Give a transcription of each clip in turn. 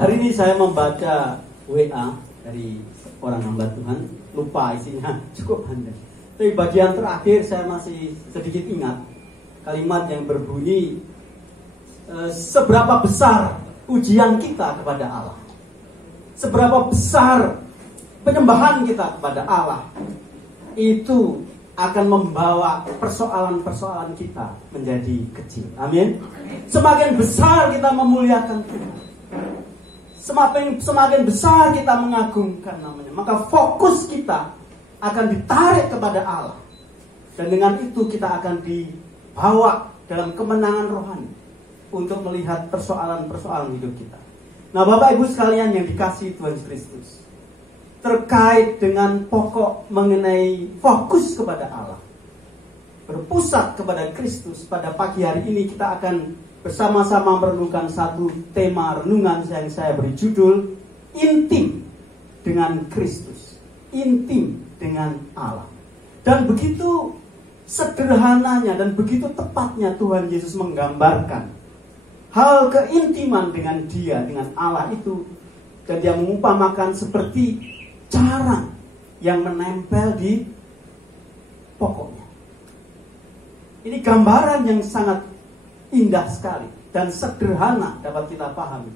Hari ini saya membaca WA dari orang hamba Tuhan, lupa isinya, cukup pendek. Tapi bagian terakhir saya masih sedikit ingat kalimat yang berbunyi, seberapa besar ujian kita kepada Allah, seberapa besar penyembahan kita kepada Allah, itu akan membawa persoalan-persoalan kita menjadi kecil. Amin. Semakin besar kita memuliakan Tuhan, semakin besar kita mengagungkan namanya, maka fokus kita akan ditarik kepada Allah. Dan dengan itu kita akan dibawa dalam kemenangan rohani untuk melihat persoalan-persoalan hidup kita. Nah, Bapak Ibu sekalian yang dikasihi Tuhan Kristus, terkait dengan pokok mengenai fokus kepada Allah, berpusat kepada Kristus, pada pagi hari ini kita akan bersama-sama merenungkan satu tema renungan yang saya beri judul intim dengan Kristus, intim dengan Allah. Dan begitu sederhananya dan begitu tepatnya Tuhan Yesus menggambarkan hal keintiman dengan Dia, dengan Allah itu, dan Dia mengumpamakan seperti carang yang menempel di pokoknya. Ini gambaran yang sangat indah sekali dan sederhana dapat kita pahami.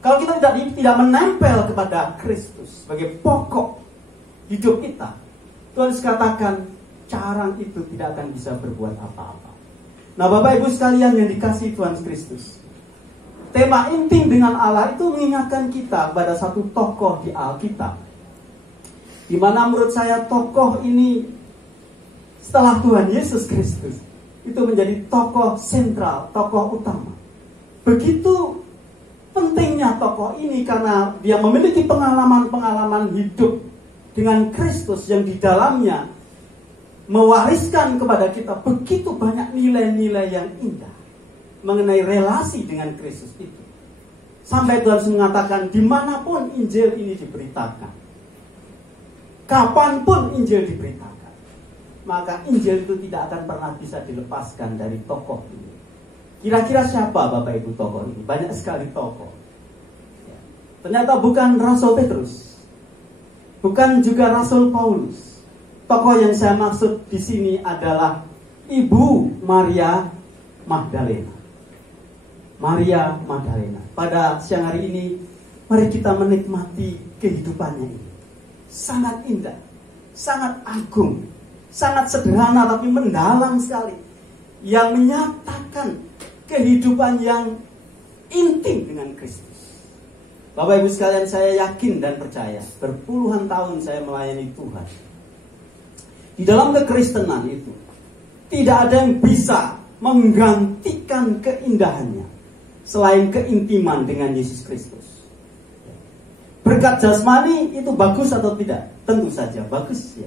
Kalau kita tidak menempel kepada Kristus sebagai pokok hidup kita, Tuhan katakan carang itu tidak akan bisa berbuat apa-apa. Nah, Bapak Ibu sekalian yang dikasihi Tuhan Kristus, tema intim dengan Allah itu mengingatkan kita pada satu tokoh di Alkitab, di mana menurut saya tokoh ini setelah Tuhan Yesus Kristus itu menjadi tokoh sentral, tokoh utama. Begitu pentingnya tokoh ini karena dia memiliki pengalaman-pengalaman hidup dengan Kristus yang di dalamnya mewariskan kepada kita begitu banyak nilai-nilai yang indah mengenai relasi dengan Kristus itu. Sampai Tuhan mengatakan dimanapun Injil ini diberitakan, kapanpun Injil diberitakan, maka Injil itu tidak akan pernah bisa dilepaskan dari tokoh ini. Kira-kira siapa Bapak Ibu tokoh ini? Banyak sekali tokoh. Ya. Ternyata bukan Rasul Petrus, bukan juga Rasul Paulus. Tokoh yang saya maksud di sini adalah Ibu Maria Magdalena. Maria Magdalena. Pada siang hari ini, mari kita menikmati kehidupannya ini. Sangat indah, sangat agung, sangat sederhana tapi mendalam sekali, yang menyatakan kehidupan yang intim dengan Kristus. Bapak Ibu sekalian, saya yakin dan percaya berpuluhan tahun saya melayani Tuhan, di dalam kekristenan itu tidak ada yang bisa menggantikan keindahannya selain keintiman dengan Yesus Kristus. Berkat jasmani itu bagus atau tidak? Tentu saja bagus ya.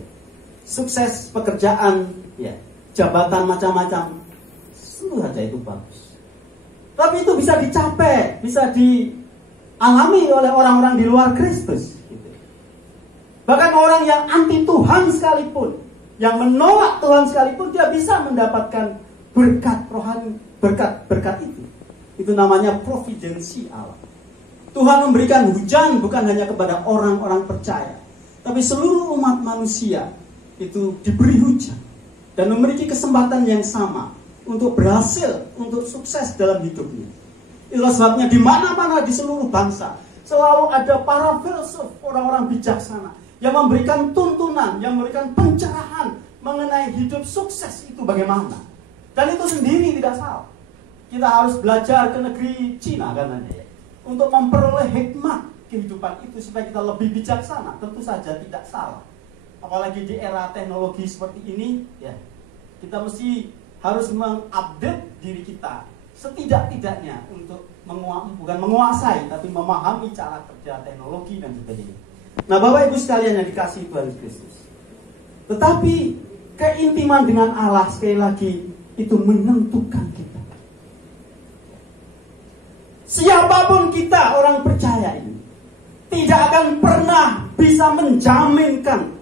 Sukses pekerjaan, ya, jabatan macam-macam, tentu saja itu bagus. Tapi itu bisa dicapai, bisa dialami oleh orang-orang di luar Kristus. Gitu. Bahkan orang yang anti Tuhan sekalipun, yang menolak Tuhan sekalipun, dia bisa mendapatkan berkat rohani, berkat itu. Itu namanya providensi Allah. Tuhan memberikan hujan bukan hanya kepada orang-orang percaya, tapi seluruh umat manusia itu diberi hujan dan memiliki kesempatan yang sama untuk berhasil, untuk sukses dalam hidupnya. Itulah sebabnya di mana-mana di seluruh bangsa selalu ada para filsuf, orang-orang bijaksana yang memberikan tuntunan, yang memberikan pencerahan mengenai hidup sukses itu bagaimana. Dan itu sendiri tidak salah. Kita harus belajar ke negeri Cina katanya ya, untuk memperoleh hikmat kehidupan itu supaya kita lebih bijaksana. Tentu saja tidak salah. Apalagi di era teknologi seperti ini, ya, kita mesti harus mengupdate diri kita setidak-tidaknya untuk bukan menguasai, tapi memahami cara kerja teknologi dan sebagainya. Nah, Bapak Ibu sekalian yang dikasihi Tuhan Kristus, tetapi keintiman dengan Allah sekali lagi itu menentukan kita. Siapapun kita orang percaya ini tidak akan pernah bisa menjaminkan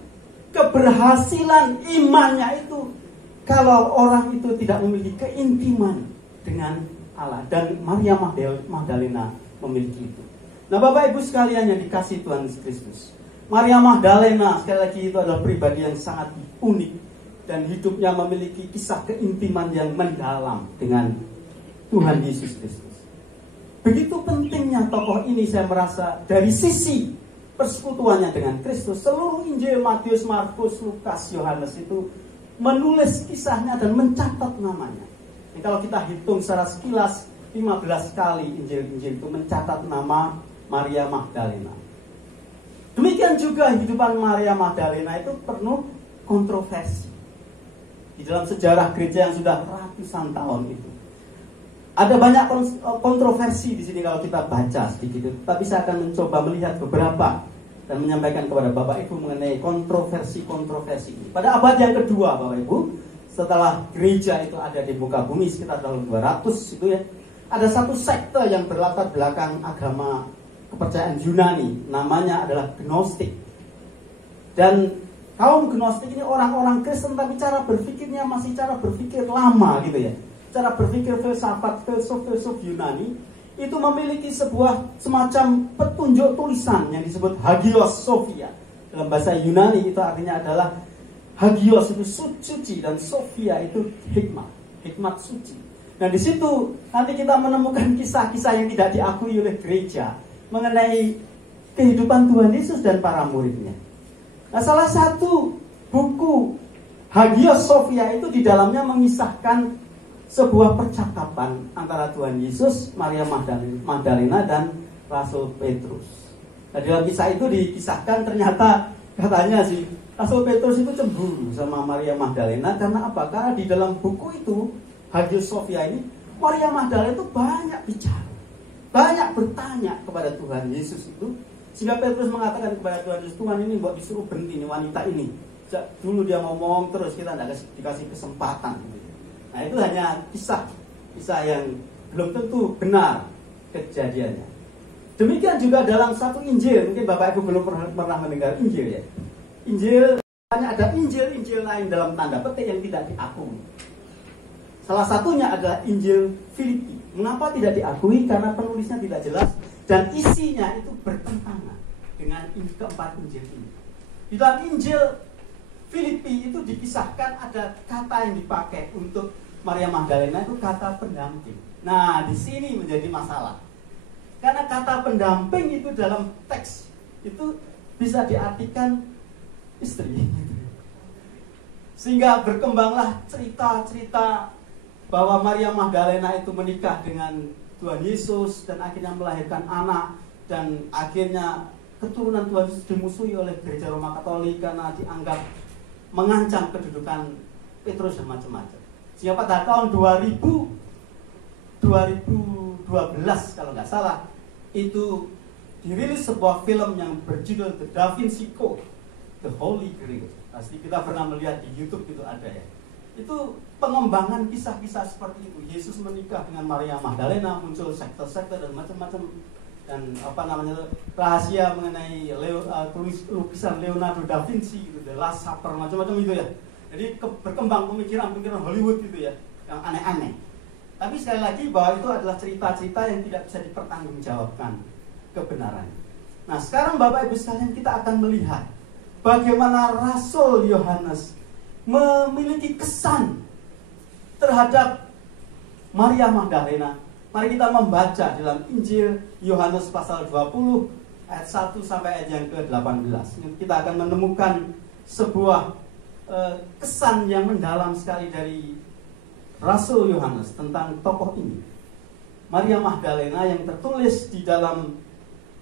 keberhasilan imannya itu kalau orang itu tidak memiliki keintiman dengan Allah. Dan Maria Magdalena memiliki itu. Nah, Bapak Ibu sekalian yang dikasih Tuhan Yesus Kristus, Maria Magdalena sekali lagi itu adalah pribadi yang sangat unik dan hidupnya memiliki kisah keintiman yang mendalam dengan Tuhan Yesus Kristus. Begitu pentingnya tokoh ini, saya merasa dari sisi persekutuannya dengan Kristus, seluruh Injil Matius, Markus, Lukas, Yohanes itu menulis kisahnya dan mencatat namanya. Jadi kalau kita hitung secara sekilas, 15 kali Injil-Injil itu mencatat nama Maria Magdalena. Demikian juga kehidupan Maria Magdalena itu penuh kontroversi. Di dalam sejarah gereja yang sudah ratusan tahun itu, ada banyak kontroversi di sini kalau kita baca sedikit. Tapi saya akan mencoba melihat beberapa dan menyampaikan kepada Bapak Ibu mengenai kontroversi ini. Pada abad yang kedua, Bapak Ibu, setelah gereja itu ada di muka bumi sekitar tahun 200 itu ya, ada satu sekte yang berlatar belakang agama kepercayaan Yunani, namanya adalah Gnostik. Dan kaum Gnostik ini orang-orang Kristen, tapi cara berpikirnya masih cara berpikir lama gitu ya. Cara berpikir filsafat, filsuf Yunani itu memiliki sebuah semacam petunjuk tulisan yang disebut Hagios Sophia. Dalam bahasa Yunani itu artinya adalah Hagios itu suci dan Sophia itu hikmat suci. Nah, di situ nanti kita menemukan kisah-kisah yang tidak diakui oleh gereja mengenai kehidupan Tuhan Yesus dan para muridnya. Nah, salah satu buku Hagios Sophia itu di dalamnya mengisahkan sebuah percakapan antara Tuhan Yesus, Maria Magdalena dan Rasul Petrus. Nah, dalam kisah itu dikisahkan ternyata katanya sih Rasul Petrus itu cemburu sama Maria Magdalena karena apa? Karena di dalam buku itu Hagios Sophia ini Maria Magdalena itu banyak bicara, banyak bertanya kepada Tuhan Yesus itu, sehingga Petrus mengatakan kepada Tuhan Yesus, Tuhan ini buat disuruh berhenti nih wanita ini. Dulu dia ngomong terus kita tidak dikasih kesempatan. Nah, itu hanya kisah yang belum tentu benar kejadiannya. Demikian juga dalam satu Injil, mungkin Bapak Ibu belum pernah mendengar Injil ya. Injil, hanya ada Injil lain dalam tanda petik yang tidak diakui. Salah satunya adalah Injil Filipi. Mengapa tidak diakui? Karena penulisnya tidak jelas dan isinya itu bertentangan dengan keempat Injil ini. Di dalam Injil Filipi itu dikisahkan ada kata yang dipakai untuk Maria Magdalena itu kata pendamping. Nah, di sini menjadi masalah. Karena kata pendamping itu dalam teks itu bisa diartikan istri. Sehingga berkembanglah cerita-cerita bahwa Maria Magdalena itu menikah dengan Tuhan Yesus dan akhirnya melahirkan anak, dan akhirnya keturunan Tuhan Yesus dimusuhi oleh gereja Roma Katolik karena dianggap mengancam kedudukan Petrus dan macam-macam. Sehingga pada tahun 2012 kalau nggak salah itu dirilis sebuah film yang berjudul The Da Vinci Code, The Holy Grail. Pasti kita pernah melihat di YouTube itu ada ya. Itu pengembangan kisah-kisah seperti itu. Yesus menikah dengan Maria Magdalena, muncul sekte-sekte dan macam-macam, dan rahasia mengenai lukisan Leonardo da Vinci, gitu, The Last Supper, macam-macam itu ya. Jadi berkembang pemikiran Hollywood itu ya, yang aneh-aneh. Tapi sekali lagi bahwa itu adalah cerita-cerita yang tidak bisa dipertanggungjawabkan kebenarannya. Nah, sekarang Bapak Ibu sekalian kita akan melihat bagaimana Rasul Yohanes memiliki kesan terhadap Maria Magdalena. Mari kita membaca dalam Injil Yohanes pasal 20 ayat 1 sampai ayat yang ke-18. Kita akan menemukan sebuah kesan yang mendalam sekali dari Rasul Yohanes tentang tokoh ini, Maria Magdalena, yang tertulis di dalam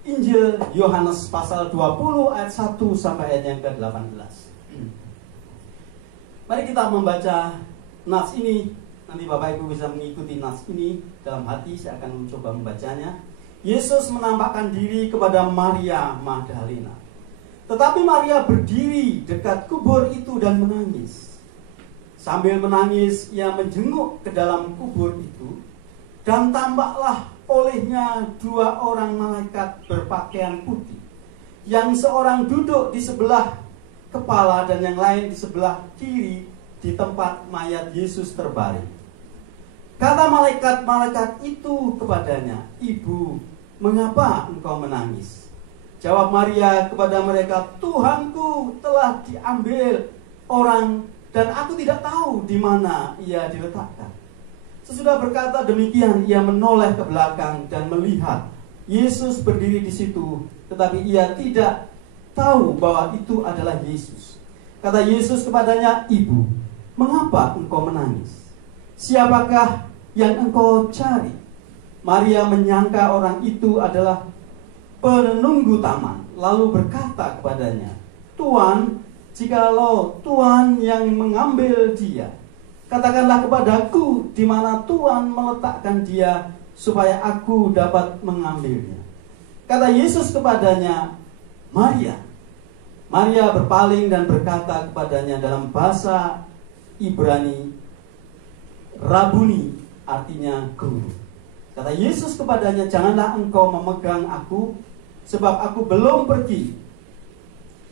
Injil Yohanes pasal 20 ayat 1 sampai ayat yang ke-18. Mari kita membaca nas ini. Nanti Bapak Ibu bisa mengikuti nas ini dalam hati. Saya akan mencoba membacanya. Yesus menampakkan diri kepada Maria Magdalena. Tetapi Maria berdiri dekat kubur itu dan menangis. Sambil menangis, ia menjenguk ke dalam kubur itu, dan tampaklah olehnya dua orang malaikat berpakaian putih, yang seorang duduk di sebelah kepala dan yang lain di sebelah kiri di tempat mayat Yesus terbaring. Kata malaikat-malaikat itu kepadanya, "Ibu, mengapa engkau menangis? Jawab Maria kepada mereka, Tuhanku telah diambil orang dan aku tidak tahu di mana ia diletakkan. Sesudah berkata demikian, ia menoleh ke belakang dan melihat Yesus berdiri di situ, tetapi ia tidak tahu bahwa itu adalah Yesus. Kata Yesus kepadanya, Ibu, mengapa engkau menangis? Siapakah yang engkau cari? Maria menyangka orang itu adalah penunggu taman, lalu berkata kepadanya, Tuan, jikalau Tuhan yang mengambil dia, katakanlah kepadaku di mana Tuhan meletakkan dia, supaya aku dapat mengambilnya. Kata Yesus kepadanya, Maria. Maria berpaling dan berkata kepadanya dalam bahasa Ibrani, Rabuni, artinya guru. Kata Yesus kepadanya, janganlah engkau memegang aku, sebab aku belum pergi.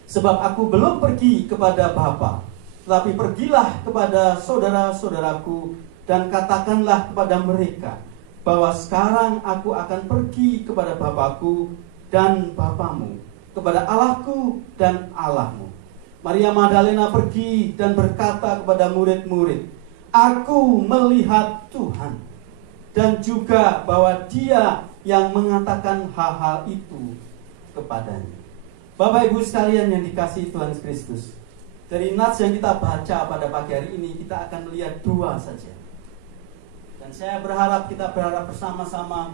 Sebab aku belum pergi kepada Bapa, tetapi pergilah kepada saudara-saudaraku dan katakanlah kepada mereka bahwa sekarang aku akan pergi kepada Bapakku dan Bapamu, kepada Allahku dan Allahmu. Maria Magdalena pergi dan berkata kepada murid-murid, aku melihat Tuhan, dan juga bahwa dia yang mengatakan hal-hal itu kepadanya. Bapak Ibu sekalian yang dikasihi Tuhan Kristus, dari nats yang kita baca pada pagi hari ini, kita akan melihat dua saja. Dan saya berharap kita berharap bersama-sama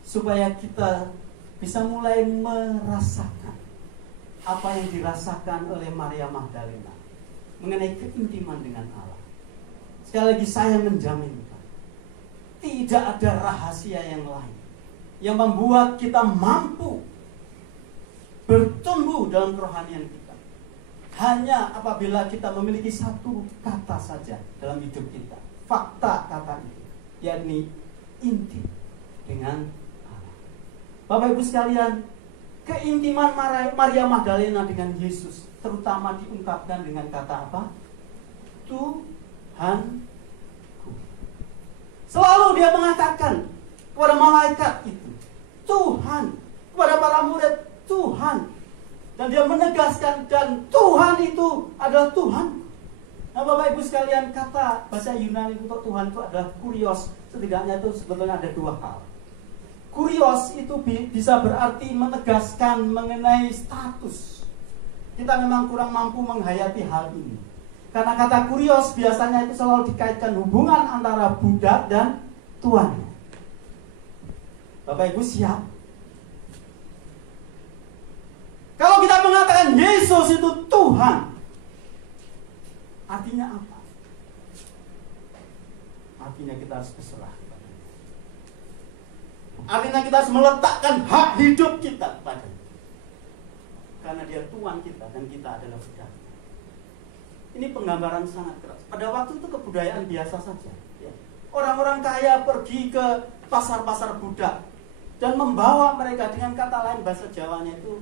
supaya kita bisa mulai merasakan apa yang dirasakan oleh Maria Magdalena mengenai keintiman dengan Allah. Sekali lagi saya menjamin, tidak ada rahasia yang lain yang membuat kita mampu bertumbuh dalam kerohanian kita. Hanya apabila kita memiliki satu kata saja dalam hidup kita. Fakta kata itu, yakni intim dengan Allah. Bapak Ibu sekalian, keintiman Maria Magdalena dengan Yesus terutama diungkapkan dengan kata apa? Tuhan. Selalu dia mengatakan kepada malaikat itu, Tuhan, kepada para murid, Tuhan. Dan dia menegaskan, dan Tuhan itu adalah Tuhan. Nah Bapak Ibu sekalian, kata bahasa Yunani untuk Tuhan itu adalah kurios. Setidaknya itu sebetulnya ada dua hal. Kurios itu bisa berarti menegaskan mengenai status. Kita memang kurang mampu menghayati hal ini. Karena kata kurios biasanya itu selalu dikaitkan hubungan antara budak dan tuannya. Bapak Ibu siap? Kalau kita mengatakan Yesus itu Tuhan, artinya apa? Artinya kita harus berserah. Artinya kita harus meletakkan hak hidup kita kepadanya. Karena dia Tuhan kita dan kita adalah budak. Ini penggambaran sangat keras. Pada waktu itu kebudayaan biasa saja. Ya. Orang-orang kaya pergi ke pasar-pasar budak dan membawa mereka, dengan kata lain bahasa Jawanya itu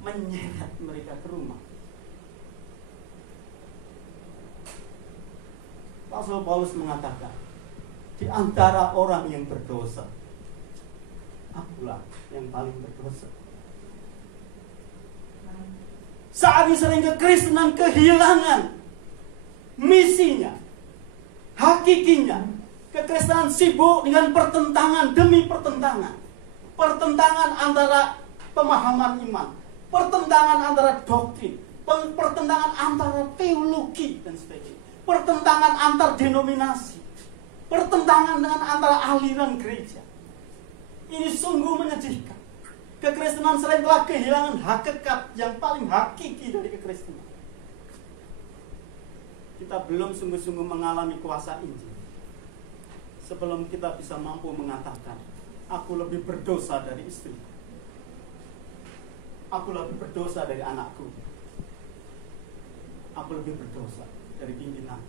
menyeret mereka ke rumah. Rasul Paulus mengatakan, di antara orang yang berdosa, akulah yang paling berdosa. Saat ini sering kekristenan kehilangan misinya, hakikinya. Kekristenan sibuk dengan pertentangan demi pertentangan. Pertentangan antara pemahaman iman, pertentangan antara doktrin, pertentangan antara teologi dan sebagainya, pertentangan antar denominasi, pertentangan dengan antara aliran gereja. Ini sungguh menyedihkan. Kekristenan selain telah kehilangan hakikat yang paling hakiki dari kekristenan, kita belum sungguh-sungguh mengalami kuasa Injil. Sebelum kita bisa mampu mengatakan, aku lebih berdosa dari istri, aku lebih berdosa dari anakku, aku lebih berdosa dari pimpinan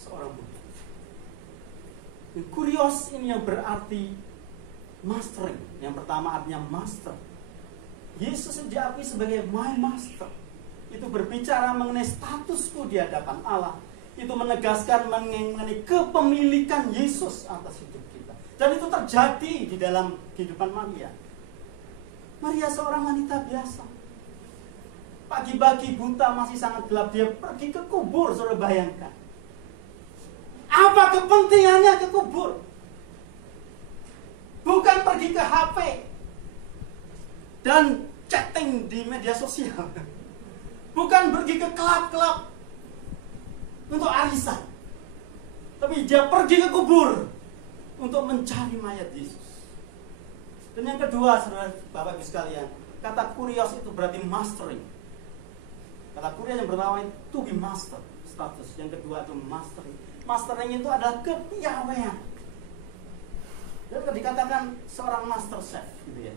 seorang budak. Kurios ini yang berarti mastering. Yang pertama artinya master. Yesus diakui sebagai my master. Itu berbicara mengenai statusku di hadapan Allah. Itu menegaskan mengenai kepemilikan Yesus atas hidup kita. Dan itu terjadi di dalam kehidupan Maria. Maria seorang wanita biasa. Pagi-pagi buta masih sangat gelap, dia pergi ke kubur, saudara bayangkan. Apa kepentingannya ke kubur? Bukan pergi ke HP dan chatting di media sosial. Bukan pergi ke klub-klub untuk arisan. Tapi dia pergi ke kubur untuk mencari mayat Yesus. Dan yang kedua, saudara Bapak Ibu sekalian, kata kurios itu berarti mastering. Kata kurios yang pertama itu to be master, status. Yang kedua itu mastering. Mastering itu adalah kepiawaian. Dan dikatakan seorang master chef gitu ya.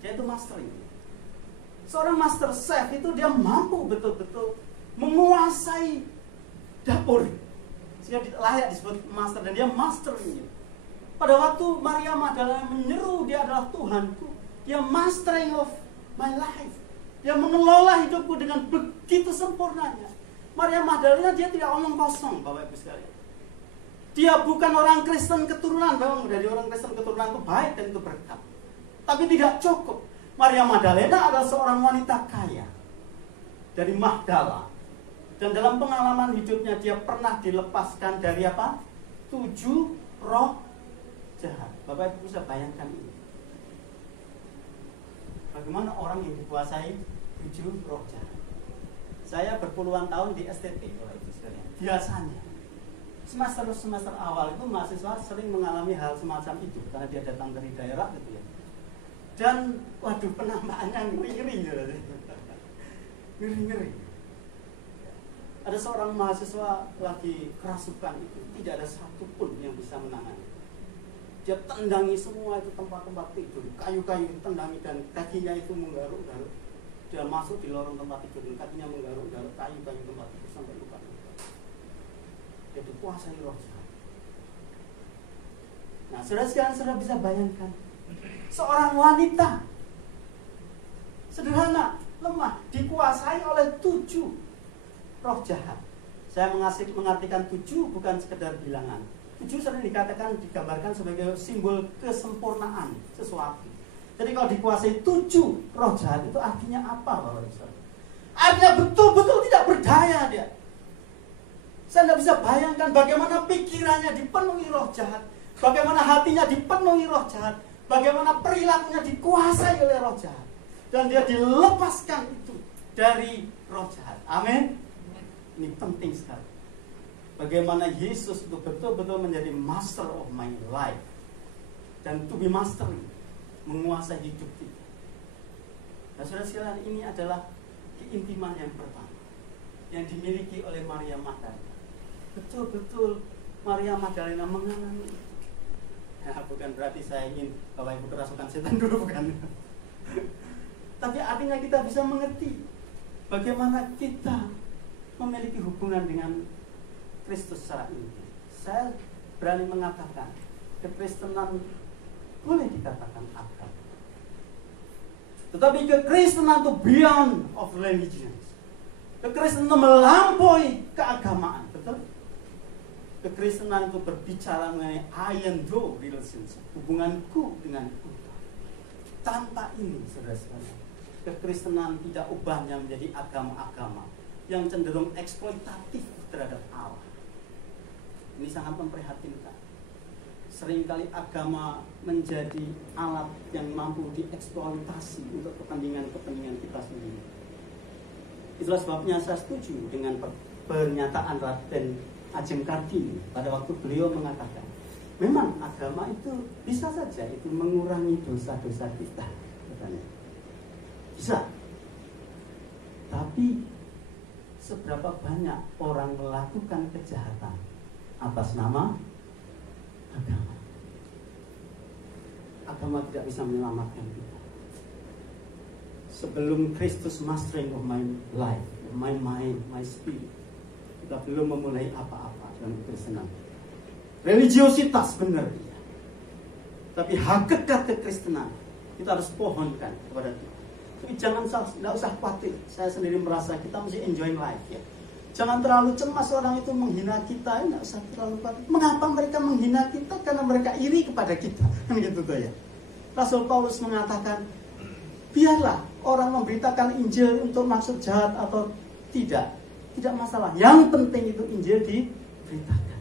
Dia itu mastering. Seorang master chef itu dia mampu betul-betul menguasai dapur. Sehingga layak disebut master, dan dia mastering. Pada waktu Maria Magdalena menyeru dia adalah Tuhanku, dia mastering of my life. Dia mengelola hidupku dengan begitu sempurnanya. Maria Magdalena dia tidak omong kosong, Bapak Ibu sekalian. Dia bukan orang Kristen keturunan, memang dari orang Kristen keturunan itu baik dan itu berkat. Tapi tidak cukup. Maria Magdalena adalah seorang wanita kaya dari Magdala. Dan dalam pengalaman hidupnya dia pernah dilepaskan dari apa? 7 roh jahat. Bapak Ibu bisa bayangkan ini. Bagaimana orang yang dikuasai 7 roh jahat? Saya berpuluhan tahun di STT, Bapak Ibu sekalian. Biasanya semester awal itu mahasiswa sering mengalami hal semacam itu karena dia datang dari daerah gitu ya. Dan waduh, penampakannya ngeri-ngeri ya. Ngeri-ngeri. Ada seorang mahasiswa lagi kerasukan itu, tidak ada satupun yang bisa menangani. Dia tendangi semua itu tempat-tempat tidur, kayu-kayu tendangi, dan kakinya itu menggaruk-garuk. Dia masuk di lorong tempat tidur, dan kakinya menggaruk-garuk kayu-kayu tempat tidur sampai luka. Dia dikuasai roh jahat. Nah, saudara sekalian, saudara bisa bayangkan seorang wanita sederhana, lemah, dikuasai oleh 7 roh jahat. Saya mengartikan 7 bukan sekedar bilangan. 7 sering digambarkan sebagai simbol kesempurnaan sesuatu. Jadi kalau dikuasai 7 roh jahat itu artinya apa, Bapak Ibu? Artinya betul-betul tidak berdaya dia. Saya tidak bisa bayangkan bagaimana pikirannya dipenuhi roh jahat, bagaimana hatinya dipenuhi roh jahat, bagaimana perilakunya dikuasai oleh roh jahat, dan dia dilepaskan itu dari roh jahat. Amin. Ini penting sekali. Bagaimana Yesus itu betul-betul menjadi master of my life, dan to be mastering, menguasai hidup kita. Nah, saudara sekalian, ini adalah keintiman yang pertama yang dimiliki oleh Maria Magdalena. Betul-betul Maria Magdalena mengalami. Ya, bukan berarti saya ingin Bapak Ibu kerasukan setan dulu, bukan. Tapi artinya kita bisa mengerti bagaimana kita memiliki hubungan dengan Kristus secara intim. Saya berani mengatakan kekristenan boleh dikatakan agama, tetapi kekristenan itu beyond of religion. Kekristenan itu melampaui keagamaan, betul? Kekristenan itu berbicara mengenai I and thou relationship, hubunganku dengan Tuhan. Tanpa ini, saudara-saudara, kekristenan tidak ubahnya menjadi agama-agama yang cenderung eksploitatif terhadap Allah. Ini sangat memprihatinkan. Seringkali agama menjadi alat yang mampu dieksploitasi untuk kepentingan-kepentingan kita sendiri. Itulah sebabnya saya setuju dengan pernyataan Raden Ajeng Kartini pada waktu beliau mengatakan, memang agama itu bisa saja itu mengurangi dosa-dosa kita, katanya. Bisa. Tapi seberapa banyak orang melakukan kejahatan atas nama agama? Agama tidak bisa menyelamatkan kita. Sebelum Kristus mastering of my life, my mind, my spirit, kita belum memulai apa-apa dalam kekristenan. Religiositas benar ya. Tapi hakikat kekristenan kita harus pohonkan kepada Tuhan. Tapi jangan, tidak usah khawatir. Saya sendiri merasa kita mesti enjoying life ya. Jangan terlalu cemas orang itu menghina kita, enggak usah terlalu khawatir. Mengapa mereka menghina kita? Karena mereka iri kepada kita, kan gitu tuh ya. Rasul Paulus mengatakan, biarlah orang memberitakan Injil untuk maksud jahat atau tidak masalah. Yang penting itu Injil diberitakan.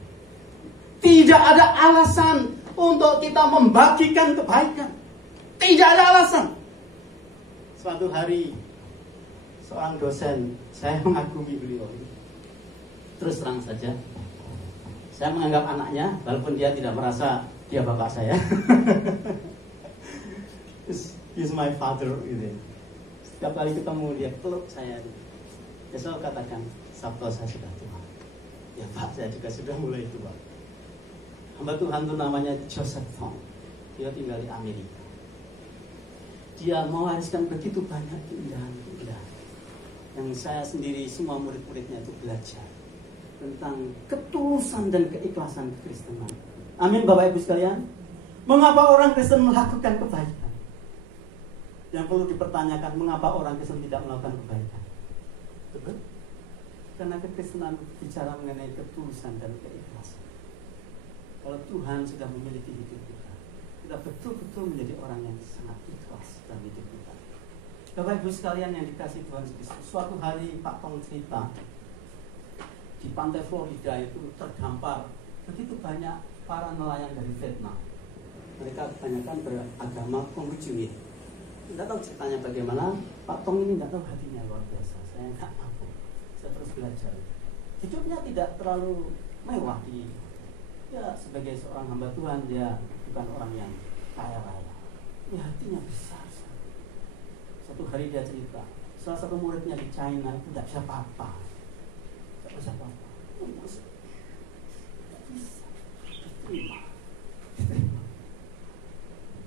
Tidak ada alasan untuk kita membagikan kebaikan. Tidak ada alasan. Suatu hari seorang dosen, saya mengagumi beliau. Terus terang saja, saya menganggap anaknya, walaupun dia tidak merasa dia bapak saya. He's my father, gitu. Setiap kali ketemu dia peluk saya, dia selalu katakan, Sabto saya sudah tua. Ya Pak, saya juga sudah mulai tua. Hamba Tuhan itu namanya Joseph Thong. Dia tinggal di Amerika. Dia mewariskan begitu banyak keindahan-keindahan yang saya sendiri, semua murid-muridnya itu belajar tentang ketulusan dan keikhlasan kekristenan. Amin Bapak Ibu sekalian. Mengapa orang Kristen melakukan kebaikan? Yang perlu dipertanyakan, mengapa orang Kristen tidak melakukan kebaikan? Betul? Karena kekristenan bicara mengenai ketulusan dan keikhlasan. Kalau Tuhan sudah memiliki hidup kita, kita betul-betul menjadi orang yang sangat ikhlas dalam hidup kita. Bapak Ibu sekalian yang dikasihi Tuhan Yesus, suatu hari Pak Tong cerita, di pantai Florida itu terdampar begitu banyak para nelayan dari Vietnam. Mereka kebanyakan beragama Konghucu. Tidak tahu ceritanya bagaimana. Pak Tong ini tidak tahu hatinya luar biasa. Saya nggak mampu. Saya terus belajar. Hidupnya tidak terlalu mewah ya sebagai seorang hamba Tuhan, dia bukan orang yang kaya raya. Ya hatinya besar. Satu hari dia cerita, salah satu muridnya di China itu tidak bisa apa-apa.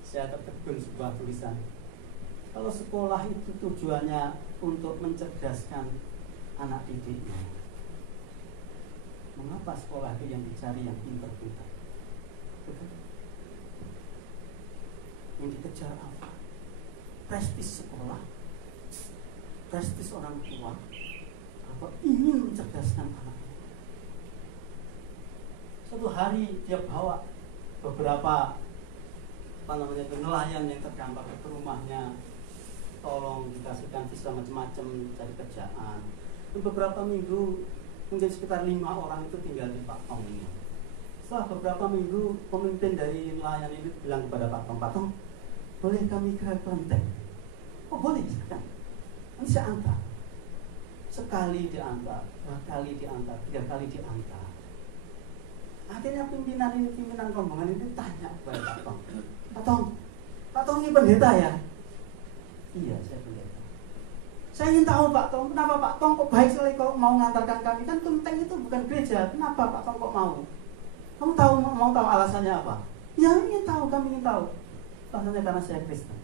Saya tertegun sebuah tulisan. Kalau sekolah itu tujuannya untuk mencerdaskan anak didiknya, mengapa sekolah itu yang dicari yang pintar-pintar? Yang dikejar apa? Prestis sekolah, prestis orang tua, atau ingin mencerdaskan anaknya. Suatu hari dia bawa beberapa nelayan yang terdampar ke rumahnya, tolong dikasihkan visa macam-macam, cari kerjaan. Dan beberapa minggu, mungkin sekitar 5 orang itu tinggal di Pak Tong ini. Setelah beberapa minggu, pemimpin dari nelayan ini bilang kepada Pak Tong, boleh kami ke kelenteng? Oh boleh, silakan. Nanti saya antar. Sekali diantar, 2 kali diantar, 3 kali diantar. Akhirnya pimpinan rombongan ini tanya kepada Pak Tong, Pak Tong ini pendeta ya? Iya, saya pendeta. Saya ingin tahu Pak Tong, kenapa Pak Tong kok baik sekali kalau mau mengantarkan kami? Kan kelenteng itu bukan gereja, kenapa Pak Tong kok mau? Kamu mau tahu alasannya apa? Ya ingin tahu, kami ingin tahu. Alasannya karena saya Kristen.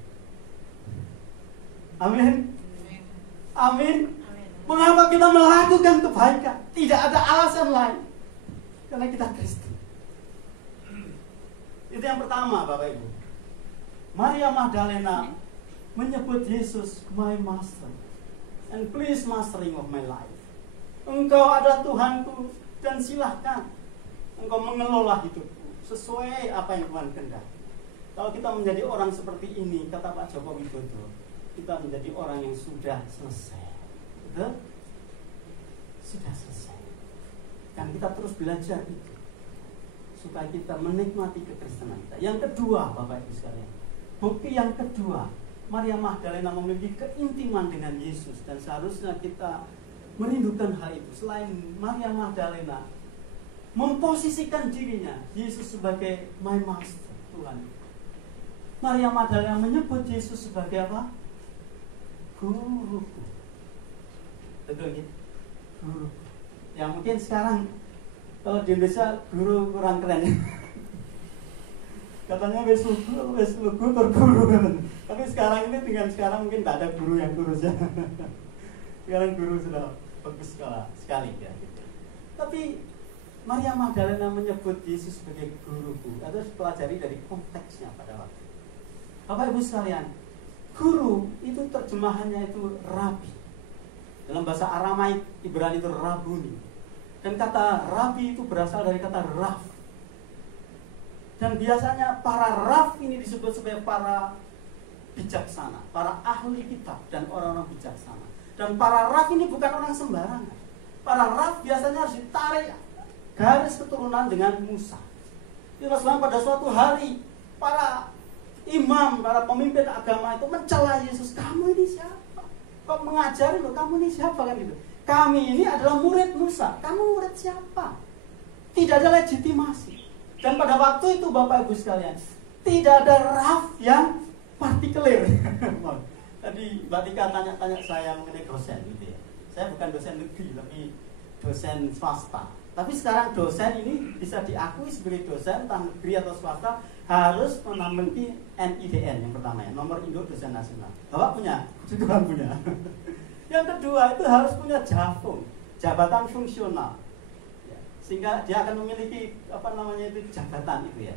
Amin. Amin. Mengapa kita melakukan kebaikan? Tidak ada alasan lain. Karena kita Kristen. Itu yang pertama Bapak Ibu. Maria Magdalena menyebut Yesus my master and please mastering of my life. Engkau ada Tuhanku dan silahkan engkau mengelola hidupku sesuai apa yang Tuhan kehendaki. Kalau kita menjadi orang seperti ini, kata Pak Joko Widodo, kita menjadi orang yang sudah selesai. Betul? Sudah selesai. Dan kita terus belajar itu supaya kita menikmati kekristenan kita. Yang kedua, Bapak Ibu sekalian, bukti yang kedua, Maria Magdalena memiliki keintiman dengan Yesus, dan seharusnya kita merindukan hal itu. Selain Maria Magdalena memposisikan dirinya Yesus sebagai my master, Tuhan, Maria Magdalena menyebut Yesus sebagai apa? Guruku. Betul gitu? Guru. Ya mungkin sekarang kalau di Indonesia guru kurang keren. Katanya wes lugu terguru. Tapi sekarang ini dengan sekarang mungkin tak ada guru yang kurus ya. Sekarang guru sudah bagus sekali ya. Tapi Maria Magdalena menyebut Yesus sebagai guruku. Itu pelajari dari konteksnya pada waktu. Bapak Ibu sekalian, guru itu terjemahannya itu rabi. Dalam bahasa Aramaik Ibrani itu rabuni. Dan kata rabi itu berasal dari kata raf. Dan biasanya para raf ini disebut sebagai para bijaksana, para ahli kitab dan orang-orang bijaksana. Dan para raf ini bukan orang sembarangan. Para raf biasanya harus ditarik garis keturunan dengan Musa. Itulah sebab pada suatu hari para imam, para pemimpin agama itu mencela Yesus. Kamu ini siapa? Kok mengajari loh, kamu ini siapa kan gitu. Kami ini adalah murid Musa. Kamu murid siapa? Tidak ada legitimasi. Dan pada waktu itu Bapak Ibu sekalian, tidak ada raf yang partikelir. Tadi Mbak Tika tanya-tanya saya mengenai dosen gitu ya. Saya bukan dosen negeri, tapi dosen swasta. Tapi sekarang dosen ini bisa diakui sebagai dosen entah negeri atau swasta harus memiliki NIDN yang pertama ya, nomor induk dosen nasional. Bapak punya, Tuhan punya. Yang kedua itu harus punya JAFUN, jabatan fungsional. Sehingga dia akan memiliki jabatan itu ya,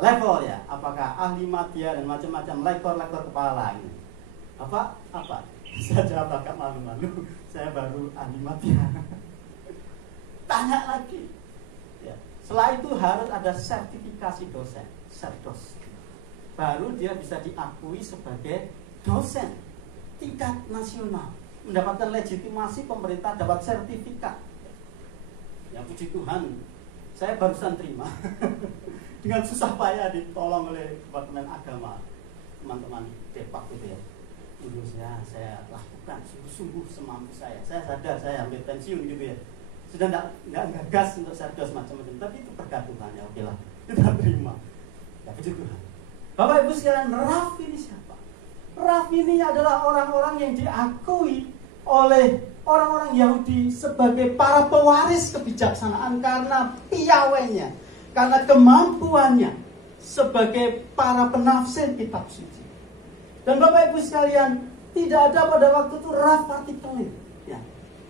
level ya, apakah ahli media dan macam-macam, lektor kepala ini. Apa? Saya jawab agak malu-malu, saya baru ahli media. Tanya lagi. Ya. Setelah itu harus ada sertifikasi dosen, serdos. Baru dia bisa diakui sebagai dosen tingkat nasional, mendapatkan legitimasi pemerintah, dapat sertifikat. Ya puji Tuhan, saya barusan terima. Dengan susah payah ditolong oleh Departemen Agama, teman-teman Depak gitu ya. Dulu saya lakukan sungguh-sungguh semampu saya. Saya sadar saya ambil pensiun gitu ya. Sudah enggak gas untuk serdos macam-macam, tapi itu berkat Tuhan ya, oke lah. Kita terima. Ya puji Tuhan. Bapak Ibu sekalian, raf ini siapa? Raf ini adalah orang-orang yang diakui oleh orang-orang Yahudi sebagai para pewaris kebijaksanaan karena piawainya, karena kemampuannya sebagai para penafsir kitab suci. Dan Bapak Ibu sekalian, tidak ada pada waktu itu raf partikelir. Ya.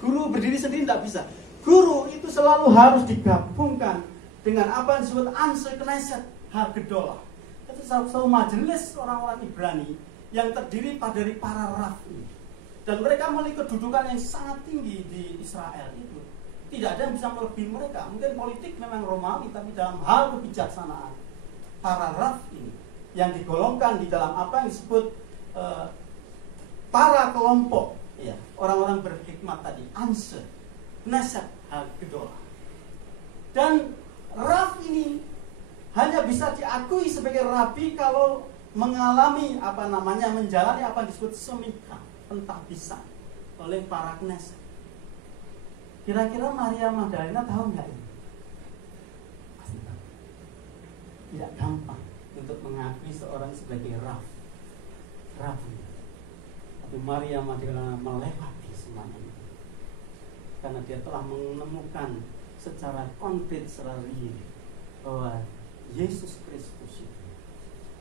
Guru berdiri sendiri tidak bisa. Guru itu selalu harus digabungkan dengan apa yang disebut Anshe Knesset Hagedolah. Itu satu majelis orang-orang Ibrani yang terdiri dari para raf ini. Dan mereka memiliki kedudukan yang sangat tinggi di Israel itu. Tidak ada yang bisa melebihi mereka. Mungkin politik memang Romawi, tapi dalam hal kebijaksanaan, para raf ini yang digolongkan di dalam apa yang disebut para kelompok, ya, orang-orang berhikmat tadi, Anshe Knesset Hagedolah. Dan raf ini hanya bisa diakui sebagai rabi kalau mengalami menjalani apa yang disebut semika, pentahbisan oleh para Knesset. Kira-kira Maria Magdalena tahu nggak ini? Pasti tahu. Tidak gampang untuk mengakui seorang sebagai rabi. Tapi Maria Magdalena melewati semuanya itu. Karena dia telah menemukan secara konkret, secara real bahwa Yesus Kristus itu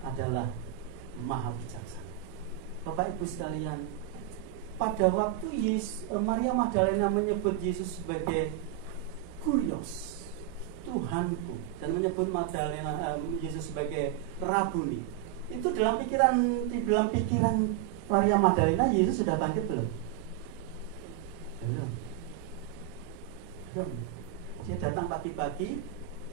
adalah maha bijaksana. Bapak Ibu sekalian, pada waktu Maria Magdalena menyebut Yesus sebagai Kurios, Tuhanku, dan menyebut Yesus sebagai Rabuni, itu di dalam pikiran Maria Magdalena Yesus sudah bangkit belum? Belum. Dia datang pagi-pagi,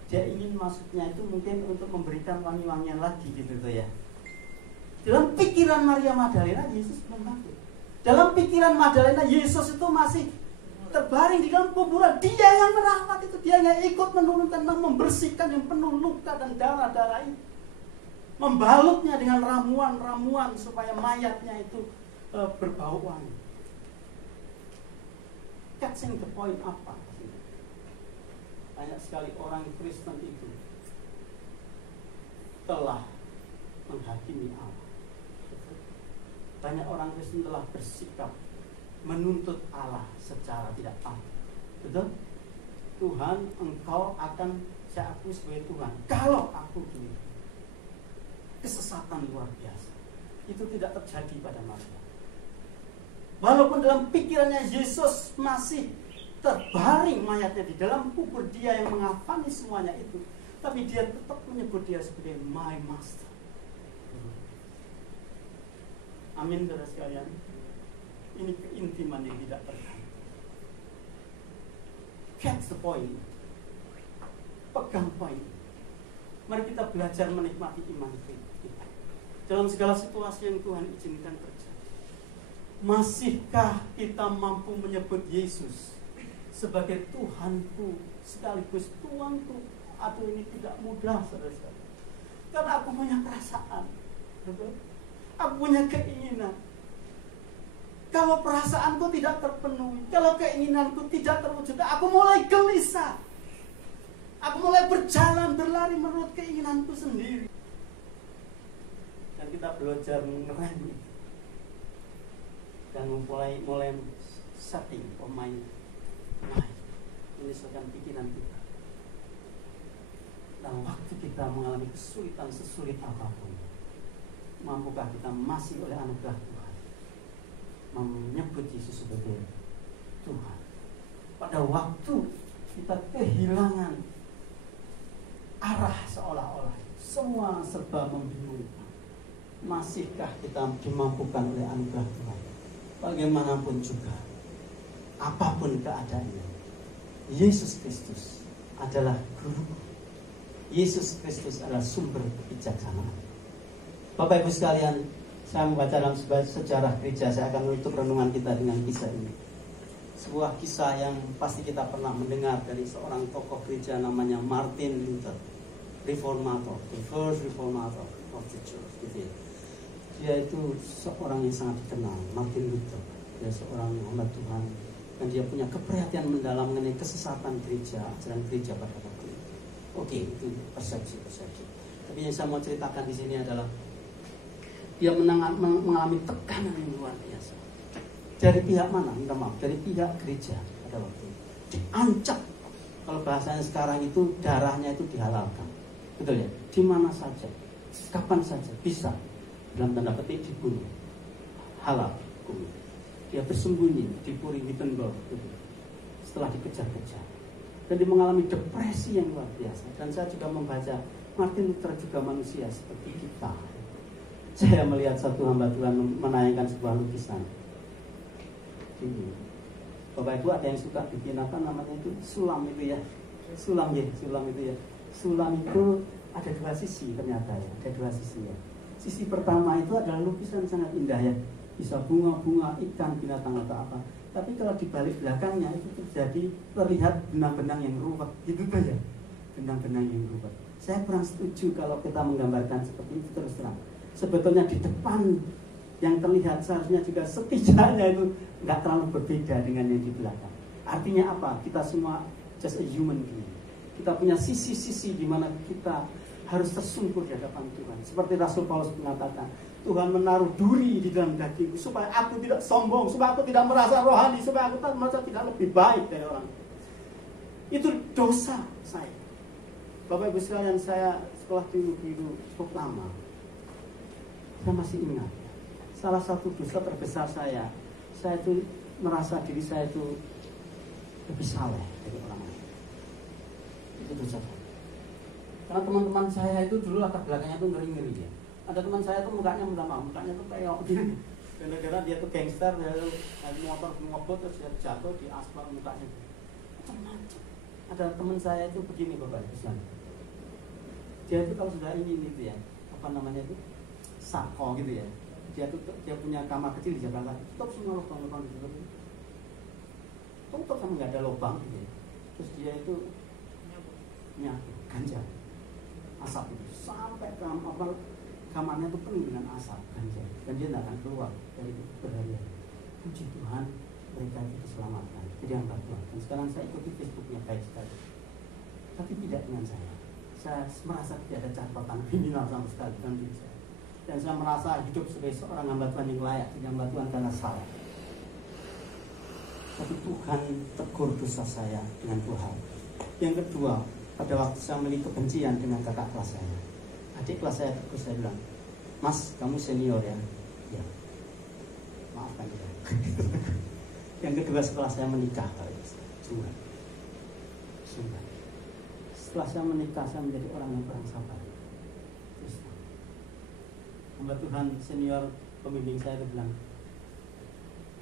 dia ingin masuknya itu mungkin untuk memberikan wangi-wangian lagi gitu ya. Dalam pikiran Maria Magdalena Yesus belum bangkit. Dalam pikiran Magdalena Yesus itu masih terbaring di dalam kuburan. Dia yang merawat itu, dia yang ikut menurunkan, membersihkan yang penuh luka dan darah-darah itu, membalutnya dengan ramuan-ramuan supaya mayatnya itu berbau wangi. Catching the point apa? Banyak sekali orang Kristen itu telah menghakimi Allah. Banyak orang Kristen telah bersikap menuntut Allah secara tidak pantas. Betul? Tuhan, engkau akan saya akui sebagai Tuhan kalau aku begini. Kesesatan luar biasa. Itu tidak terjadi pada Maria. Walaupun dalam pikirannya Yesus masih terbaring mayatnya di dalam kubur, dia yang mengafani semuanya itu, tapi dia tetap menyebut dia sebagai my master. Amin, saudara sekalian. Ini keintiman yang tidak tergantung. catch the point. Pegang poin. Mari kita belajar menikmati iman kita. Dalam segala situasi yang Tuhan izinkan terjadi. Masihkah kita mampu menyebut Yesus sebagai Tuhanku sekaligus Tuanku? Atau ini tidak mudah, saudara-saudara? Karena aku punya perasaan, betul? Aku punya keinginan. Kalau perasaanku tidak terpenuhi, kalau keinginanku tidak terwujud, aku mulai gelisah. Aku mulai berjalan, berlari menurut keinginanku sendiri. Dan kita belajar mengerem itu. Dan mulai setting pemain menyesuaikan pikiran kita. Dan waktu kita mengalami kesulitan sesulit apapun, mampukah kita masih oleh anugerah Tuhan menyebut Yesus sebagai Tuhan? Pada waktu kita kehilangan arah, seolah-olah semua serba membingungkan, masihkah kita dimampukan oleh anugerah Tuhan? Bagaimanapun juga, apapun keadaannya, Yesus Kristus adalah guru. Yesus Kristus adalah sumber kebijaksanaan. Bapak Ibu sekalian, saya membaca dalam sejarah gereja. Saya akan menutup renungan kita dengan kisah ini. Sebuah kisah yang pasti kita pernah mendengar dari seorang tokoh gereja namanya Martin Luther, reformator, the first reformator of the church. Gitu ya. Dia itu seorang yang sangat dikenal, Martin Luther. Dia seorang hamba Tuhan dan dia punya keperhatian mendalam mengenai kesesatan gereja, ajaran gereja pada waktu itu. Oke, itu persepsi. Tapi yang saya mau ceritakan di sini adalah dia mengalami tekanan yang luar biasa. Dari pihak mana? Minta maaf, dari pihak gereja pada waktu itu. Diancam. Kalau bahasanya sekarang itu darahnya itu dihalalkan. Betul ya? Di mana saja, kapan saja bisa, dalam tanda petik, dibunuh. Halal hukum. Dia bersembunyi di Puri Wittenberg setelah dikejar-kejar. Dan dia mengalami depresi yang luar biasa. Dan saya juga membaca Martin Luther juga manusia seperti kita. Saya melihat satu hamba Tuhan menayangkan sebuah lukisan. Ini, Bapak Ibu ada yang suka bikin apa namanya itu sulam itu ya, sulam itu ya. Sulam itu ada dua sisi ternyata ya, ada dua sisi ya. Sisi pertama itu adalah lukisan sangat indah ya, bisa bunga-bunga, ikan, binatang atau apa. Tapi kalau di balik belakangnya itu terjadi terlihat benang-benang yang ruwet, gitu tuh ya, benang-benang yang ruwet. Saya kurang setuju kalau kita menggambarkan seperti itu terus terang. Sebetulnya di depan yang terlihat seharusnya juga setidaknya itu nggak terlalu berbeda dengan yang di belakang. Artinya apa? Kita semua just a human being. Kita punya sisi-sisi di mana kita harus tersungkur di hadapan Tuhan. Seperti Rasul Paulus mengatakan, Tuhan menaruh duri di dalam dagingku supaya aku tidak sombong, supaya aku tidak merasa rohani, supaya aku merasa tidak lebih baik dari orang. Itu dosa saya. Bapak Ibu sekalian, saya sekolah teologi itu cukup lama. Saya masih ingat, salah satu dosa terbesar saya itu merasa diri saya itu lebih saleh dari orang lain. Itu dosa saya. Karena teman-teman saya itu dulu latar belakangnya itu ngeri-ngeri ya. Ada teman saya tuh mukanya tuh kayak gini. Gara-gara dia tuh gangster, dia tuh naik motor ngebut terus dia jatuh di aspal mukanya. Macam-macam. Ada teman saya itu begini Bapak Ibu sekalian. Dia itu kalau sudah ingin gitu ya, apa namanya itu? Sako gitu ya. Dia punya kamar kecil di Jakarta. Tutup semua lubang-lubang di situ. Tutup sama nggak ada lubang gitu ya. Terus dia itu ganja, asap itu sampai kamarnya itu penuh dengan asap ganja. Dan dia tidak akan keluar dari itu berhari-hari. Puji Tuhan, mereka itu diselamatkan. Jadi hamba Tuhan. Dan sekarang saya ikuti Facebooknya baik sekali. Tapi tidak dengan saya. Saya merasa tidak ada catatan kriminal sama sekali dalam diri saya. Dan saya merasa hidup sebagai seorang hamba Tuhan yang layak, hamba Tuhan karena salah. Tapi Tuhan tegur dosa saya dengan Tuhan. Yang kedua, pada waktu saya memiliki kebencian dengan kakak kelas saya, adik kelas saya tegur, saya bilang, Mas, kamu senior ya? Ya. Maafkan dia. Yang kedua, setelah saya menikah, sungguh. Setelah saya menikah, saya menjadi orang yang kurang sabar. Hamba Tuhan senior pembimbing saya itu bilang,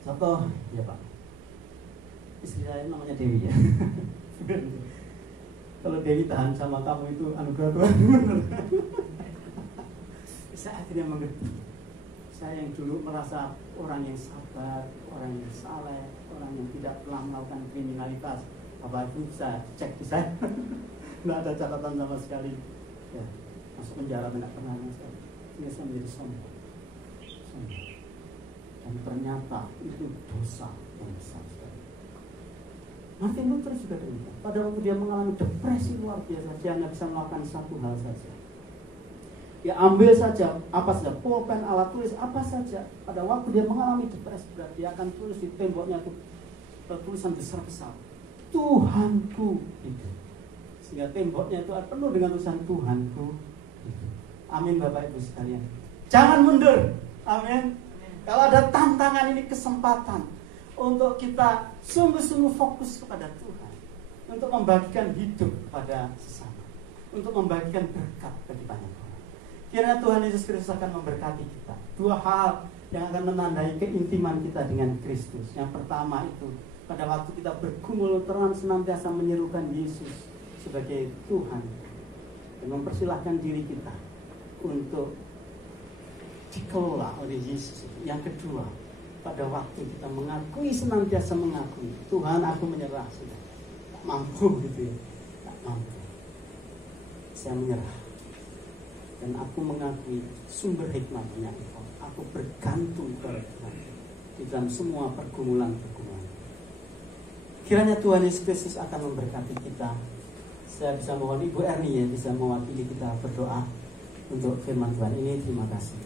Sabto, ya Pak, istri saya namanya Dewi ya. Kalau Dewi tahan sama kamu itu anugerah Tuhan. Saya akhirnya mengerti. Saya yang dulu merasa orang yang sabar, orang yang saleh, orang yang tidak pernah melakukan kriminalitas, apa itu saya cek di saya, nggak ada catatan sama sekali. Ya, masuk penjara tidak pernah sama sekali. Ini saya menjadi sombong. Dan ternyata itu dosa yang besar sekali. Martin Luther juga demikian. Pada waktu dia mengalami depresi luar biasa, dia hanya bisa melakukan satu hal saja. Ya ambil saja apa saja, pulpen, alat tulis, apa saja. Pada waktu dia mengalami depresi berat, dia akan tulis di temboknya itu tulisan besar-besar, Tuhanku hidup. Sehingga temboknya itu penuh dengan tulisan Tuhanku hidup. Amin Bapak Ibu sekalian. Jangan mundur. Amin. Kalau ada tantangan ini, kesempatan untuk kita sungguh-sungguh fokus kepada Tuhan, untuk membagikan hidup kepada sesama, untuk membagikan berkat bagi banyak orang. Kiranya Tuhan Yesus Kristus akan memberkati kita. Dua hal yang akan menandai keintiman kita dengan Kristus. Yang pertama itu, pada waktu kita bergumul terang senantiasa menyerukan Yesus sebagai Tuhan dan mempersilahkan diri kita untuk dikelola oleh Yesus. Yang kedua, pada waktu kita mengakui, senantiasa mengakui, Tuhan aku menyerah sudah, tak mampu gitu ya, tak mampu, saya menyerah. Dan aku mengakui sumber hikmatnya Engkau. Aku bergantung kepada Tuhan di dalam semua pergumulan-pergumulan. Kiranya Tuhan Yesus Kristus akan memberkati kita. Saya bisa mohon Ibu Ernie ya, bisa mewakili kita berdoa untuk firman Tuhan ini. Terima kasih.